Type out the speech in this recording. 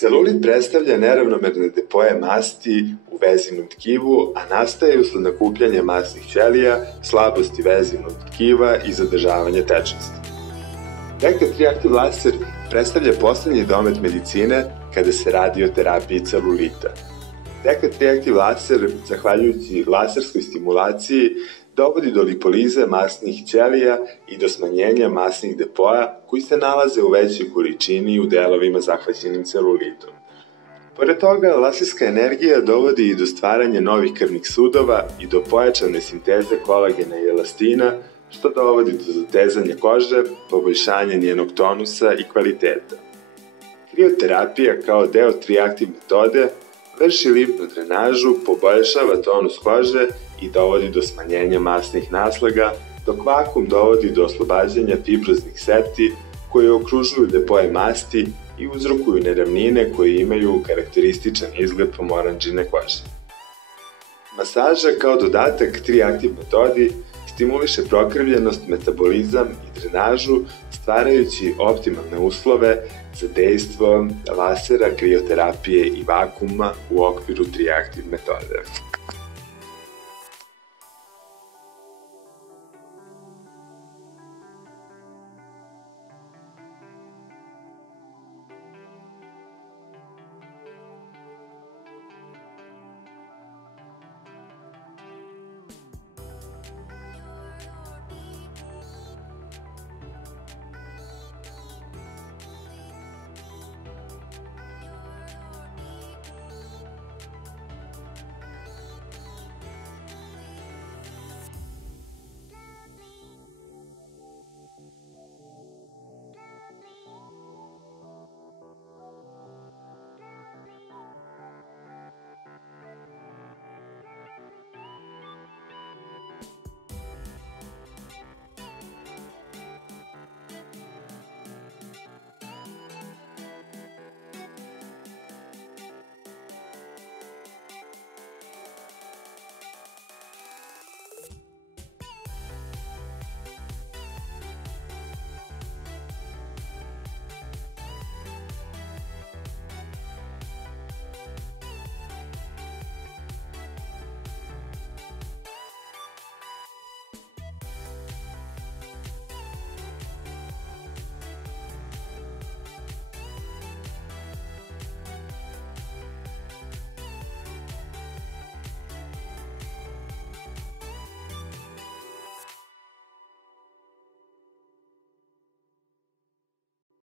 Celulit predstavlja neravnomerne depoje masti u vezivnom tkivu, a nastaje usled nakupljanja masnih ćelija, slabosti vezivnog tkiva i zadržavanja tečnosti. DK3 Active laser predstavlja poslednji domet medicine kada se radi o terapiji celulita. DK3 Active laser, zahvaljujući laserskoj stimulaciji, dovodi do lipolize masnih ćelija i do smanjenja masnih depoja koji se nalaze u većoj količini u delovima zahvaćenim celulitom. Pored toga, laserska energija dovodi i do stvaranja novih krvnih sudova i do pojačane sinteze kolagena i elastina, što dovodi do zatezanja kože, poboljšanja njenog tonusa i kvaliteta. Krioterapija kao deo 3 Active metode vrši limfnu drenažu, poboljšava tonus kože i dovodi do smanjenja masnih naslaga, dok vakum dovodi do oslobađanja fibroznih septi koje okružuju depoje masti i uzrokuju neravnine koje imaju karakterističan izgled pomoranđine kože. Masaža kao dodatak 3 Active metodi stimuliše prokrvljenost, metabolizam i drenažu, stvarajući optimalne uslove za dejstvo lasera, krioterapije i vakuma u okviru 3 Active metode.